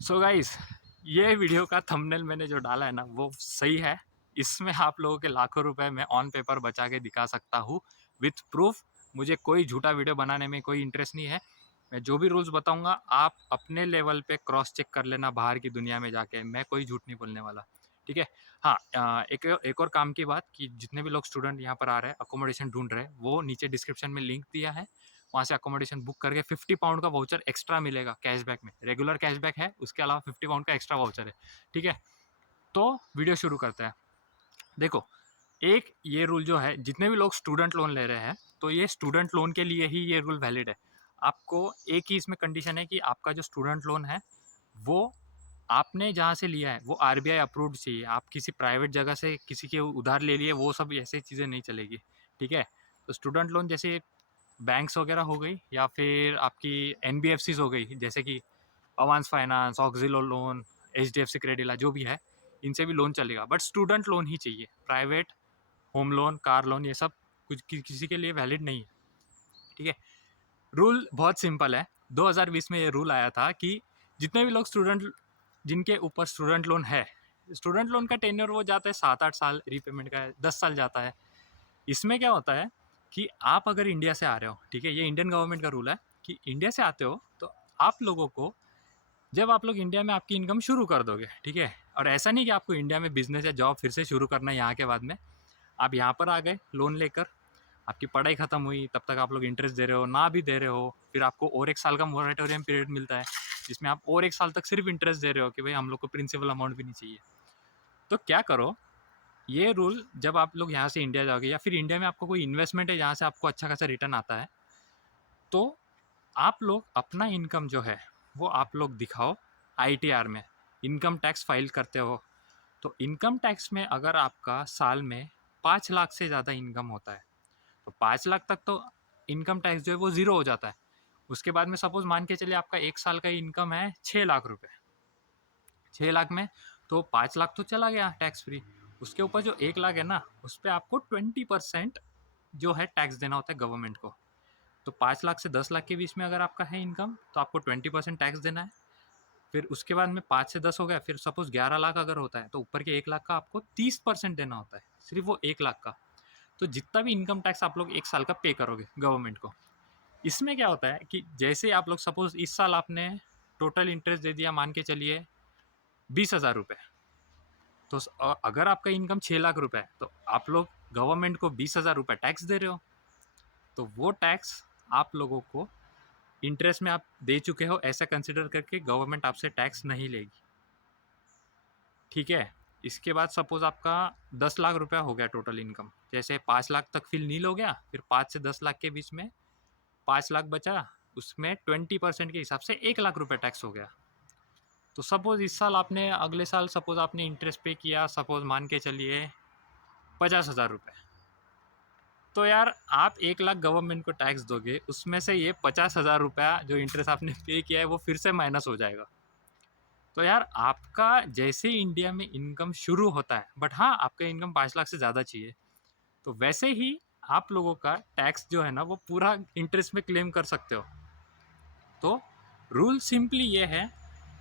So guys, ये video का thumbnail मैंने जो डाला है ना वो सही है। इसमें आप लोगों के लाखों रुपए मैं ऑन पेपर बचा के दिखा सकता हूँ विथ प्रूफ। मुझे कोई झूठा वीडियो बनाने में कोई इंटरेस्ट नहीं है। मैं जो भी रूल्स बताऊंगा आप अपने लेवल पे क्रॉस चेक कर लेना बाहर की दुनिया में जाके। मैं कोई झूठ नहीं बोलने वाला, ठीक है। हाँ, एक और काम की बात कि जितने भी लोग स्टूडेंट यहाँ पर आ रहे हैं अकोमोडेशन ढूंढ रहे हैं, वो नीचे डिस्क्रिप्शन में लिंक दिया है। वहाँ से अकोमोडेशन बुक करके 50 पाउंड का वाउचर एक्स्ट्रा मिलेगा कैशबैक में। रेगुलर कैशबैक है, उसके अलावा 50 पाउंड का एक्स्ट्रा वाउचर है, ठीक है। तो वीडियो शुरू करते हैं। देखो, एक ये रूल जो है, जितने भी लोग स्टूडेंट लोन ले रहे हैं तो ये स्टूडेंट लोन के लिए ही ये रूल वैलिड है। आपको एक ही इसमें कंडीशन है कि आपका जो स्टूडेंट लोन है वो आपने जहाँ से लिया है वो आरबीआई अप्रूव्ड चाहिए। आप किसी प्राइवेट जगह से किसी के उधार ले लिए, वो सब ऐसी चीज़ें नहीं चलेगी, ठीक है। तो स्टूडेंट लोन जैसे बैंक्स वगैरह हो गई या फिर आपकी एनबीएफसीज हो गई, जैसे कि अवांस फाइनेंस, ऑक्जिलो लोन, एचडीएफसी क्रेडिला, जो भी है इनसे भी लोन चलेगा। बट स्टूडेंट लोन ही चाहिए। Private home loan, car loan, ये सब कुछ किसी के लिए वैलिड नहीं है, ठीक है। रूल बहुत सिंपल है। 2020 में ये रूल आया था कि जितने भी लोग स्टूडेंट जिनके ऊपर स्टूडेंट लोन है, स्टूडेंट लोन का टेन्योर वो जाता है 7-8 साल, रीपेमेंट का 10 साल जाता है। इसमें क्या होता है कि आप अगर इंडिया से आ रहे हो, ठीक है, ये इंडियन गवर्नमेंट का रूल है कि इंडिया से आते हो तो आप लोगों को, जब आप लोग इंडिया में आपकी इनकम शुरू कर दोगे, ठीक है, और ऐसा नहीं कि आपको इंडिया में बिजनेस या जॉब फिर से शुरू करना है यहाँ के बाद में। आप यहाँ पर आ गए लोन लेकर, आपकी पढ़ाई खत्म हुई, तब तक आप लोग इंटरेस्ट दे रहे हो ना भी दे रहे हो, फिर आपको और 1 साल का मोरेटोरियम पीरियड मिलता है जिसमें आप और 1 साल तक सिर्फ इंटरेस्ट दे रहे हो कि भाई हम लोग को प्रिंसिपल अमाउंट भी नहीं चाहिए। तो क्या करो, ये रूल जब आप लोग यहाँ से इंडिया जाओगे या फिर इंडिया में आपको कोई इन्वेस्टमेंट है जहाँ से आपको अच्छा खासा रिटर्न आता है, तो आप लोग अपना इनकम जो है वो आप लोग दिखाओ आईटीआर में। इनकम टैक्स फाइल करते हो तो इनकम टैक्स में अगर आपका साल में 5 लाख से ज़्यादा इनकम होता है तो 5 लाख तक तो इनकम टैक्स जो है वो ज़ीरो हो जाता है। उसके बाद में सपोज मान के चलिए आपका 1 साल का इनकम है 6 लाख रुपए, 6 लाख में तो 5 लाख तो चला गया टैक्स फ्री। उसके ऊपर जो 1 लाख है ना, उस पर आपको 20% जो है टैक्स देना होता है गवर्नमेंट को। तो 5 लाख से 10 लाख के बीच में अगर आपका है इनकम तो आपको 20% टैक्स देना है। फिर उसके बाद में 5 से 10 हो गया, फिर सपोज 11 लाख अगर होता है तो ऊपर के 1 लाख का आपको 30% देना होता है, सिर्फ वो 1 लाख का। तो जितना भी इनकम टैक्स आप लोग 1 साल का पे करोगे गवर्नमेंट को, इसमें क्या होता है कि जैसे आप लोग सपोज इस साल आपने टोटल इंटरेस्ट दे दिया, मान के चलिए 20,000 रुपये। तो अगर आपका इनकम 6 लाख रुपए है तो आप लोग गवर्नमेंट को 20,000 रुपये टैक्स दे रहे हो। तो वो टैक्स आप लोगों को इंटरेस्ट में आप दे चुके हो ऐसा कंसिडर करके गवर्नमेंट आपसे टैक्स नहीं लेगी, ठीक है। इसके बाद सपोज आपका 10 लाख रुपया हो गया टोटल इनकम, जैसे 5 लाख तक फिल नील हो गया, फिर 5 से 10 लाख के बीच में 5 लाख बचा, उसमें 20% के हिसाब से 1 लाख रुपये टैक्स हो गया। तो सपोज इस साल आपने, अगले साल सपोज आपने इंटरेस्ट पे किया, सपोज मान के चलिए 50,000 रुपये। तो यार आप 1 लाख गवर्नमेंट को टैक्स दोगे, उसमें से ये 50,000 रुपया जो इंटरेस्ट आपने पे किया है वो फिर से माइनस हो जाएगा। तो यार आपका जैसे इंडिया में इनकम शुरू होता है, बट हाँ आपका इनकम 5 लाख से ज़्यादा चाहिए, तो वैसे ही आप लोगों का टैक्स जो है ना वो पूरा इंटरेस्ट में क्लेम कर सकते हो। तो रूल सिंपली ये है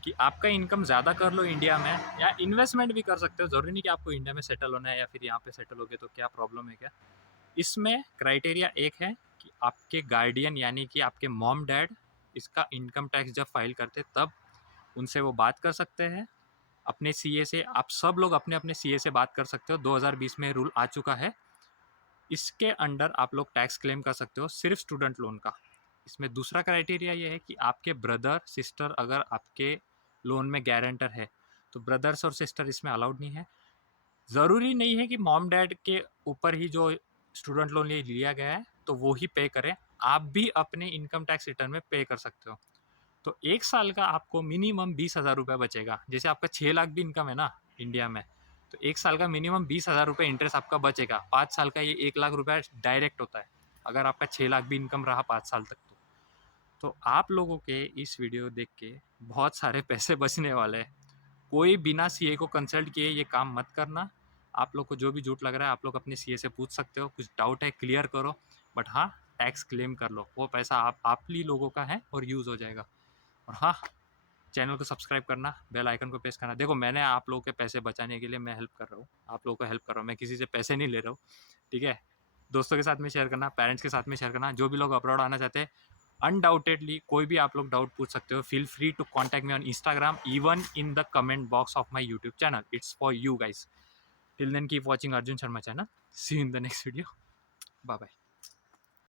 कि आपका इनकम ज़्यादा कर लो इंडिया में, या इन्वेस्टमेंट भी कर सकते हो। ज़रूरी नहीं कि आपको इंडिया में सेटल होना है या फिर यहाँ पे सेटल हो गए तो क्या प्रॉब्लम है क्या। इसमें क्राइटेरिया एक है कि आपके गार्डियन यानी कि आपके मॉम डैड इसका इनकम टैक्स जब फाइल करते तब उनसे वो बात कर सकते हैं। अपने सीए से आप सब लोग अपने अपने सीए से बात कर सकते हो। 2020 में रूल आ चुका है, इसके अंडर आप लोग टैक्स क्लेम कर सकते हो सिर्फ स्टूडेंट लोन का। इसमें दूसरा क्राइटेरिया ये है कि आपके ब्रदर सिस्टर अगर आपके लोन में गारंटर है तो ब्रदर्स और सिस्टर इसमें अलाउड नहीं है। ज़रूरी नहीं है कि मॉम डैड के ऊपर ही जो स्टूडेंट लोन लिया गया है तो वो ही पे करें, आप भी अपने इनकम टैक्स रिटर्न में पे कर सकते हो। तो 1 साल का आपको मिनिमम 20,000 रुपये बचेगा। जैसे आपका 6 लाख भी इनकम है ना इंडिया में, तो 1 साल का मिनिमम 20,000 रुपये इंटरेस्ट आपका बचेगा। 5 साल का ये 1 लाख रुपया डायरेक्ट होता है अगर आपका 6 लाख भी इनकम रहा 5 साल तक। तो आप लोगों के इस वीडियो देख के बहुत सारे पैसे बचने वाले हैं। कोई बिना सीए को कंसल्ट किए ये काम मत करना। आप लोग को जो भी झूठ लग रहा है आप लोग अपने सीए से पूछ सकते हो, कुछ डाउट है क्लियर करो, बट हाँ टैक्स क्लेम कर लो। वो पैसा आप ही लोगों का है और यूज़ हो जाएगा। और हाँ, चैनल को सब्सक्राइब करना, बेल आइकन को प्रेस करना। देखो मैंने आप लोगों के पैसे बचाने के लिए मैं हेल्प कर रहा हूँ, आप लोगों को हेल्प कर रहा हूँ, मैं किसी से पैसे नहीं ले रहा हूँ, ठीक है। दोस्तों के साथ में शेयर करना, पेरेंट्स के साथ में शेयर करना। जो भी लोग अब्रॉड आना चाहते हैं, अनडाउटेडली कोई भी आप लोग डाउट पूछ सकते हो। Feel free to contact me on Instagram, even in the comment box of my YouTube channel. It's for you guys. Till then, keep watching Arjun Sharma channel. See you in the next video. Bye bye.